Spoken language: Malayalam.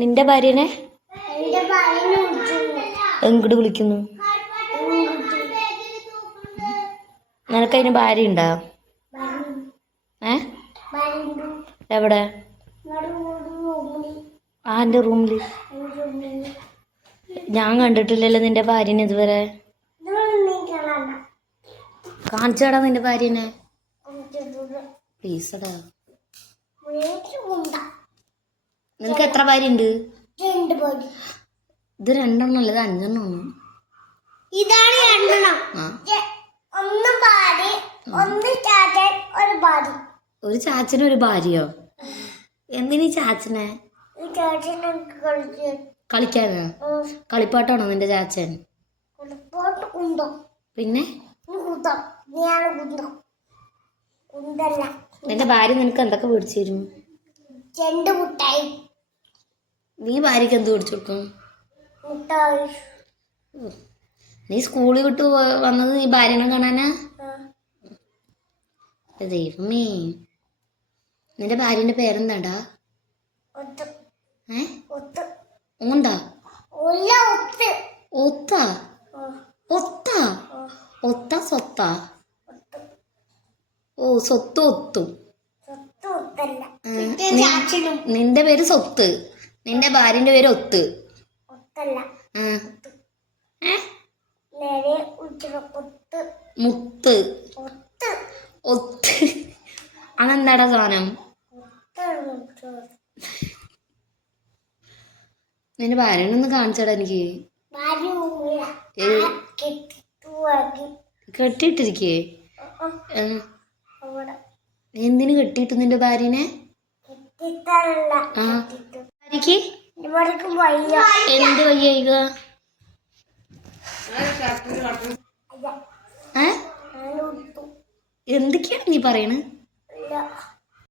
നിന്റെ ഭാര്യനെ എങ്ങോട്ട് വിളിക്കുന്നു? നിനക്കതിന് ഭാര്യ ഉണ്ടോ? എവിടെ? എൻ്റെ റൂമിൽ. ഞാൻ കണ്ടിട്ടില്ലല്ലോ നിന്റെ ഭാര്യനെ ഇതുവരെ. കാണിച്ചാടാ നിന്റെ ഭാര്യനെ, പ്ലീസ് എടാ. നിനക്ക് എത്ര ഭാര്യ ഉണ്ട്? ഇത് 2 അല്ല, ഇത് 5 എണ്ണമാണ്. ഇതാണ് 2. ഒന്ന് ഭാര്യ, ഒന്ന് ചാച്ചൻ, ഒരു ഭാര്യ. ഒരു ചാച്ചനും ഒരു ഭാര്യയോ? എന്തിനീ ചാച്ചനെ? കളിക്കാനാ? കളിപ്പാട്ടാണോ നിന്റെ ചാച്ചൻ? പിന്നെ നിന്റെ ഭാര്യ നിനക്ക് എന്തൊക്കെ മേടിച്ചു തരും? നീ ഭാര്യക്ക് എന്ത് മേടിച്ചു കൊടുക്കും? നീ സ്കൂളിൽ വിട്ട് വന്നത് നീ ഭാര്യനെ കാണാനാ? ദൈവമേ, നിന്റെ ഭാര്യന്റെ പേരെന്താടാ? ഓണ്ടാ? ഒത്താ? ഒത്താ? ഒത്താ സ്വത്താ? ഓ, സ്വത്ത് ഒത്തു. നിന്റെ പേര് സ്വത്ത്, നിന്റെ ഭാര്യന്റെ പേര് ഒത്ത്. മുത്ത്. ഒത്ത് അതെന്താടാ സാധനം? നിന്റെ ഭാര്യനൊന്ന് കാണിച്ചാടാ എനിക്ക്. കെട്ടിയിട്ടിരിക്കേ? എന്തിനു കെട്ടിയിട്ടു നിന്റെ ഭാര്യനെ? ഭാര്യക്ക് എന്ത് വയ്യ? എന്തൊക്കെയാണ് നീ പറയണ?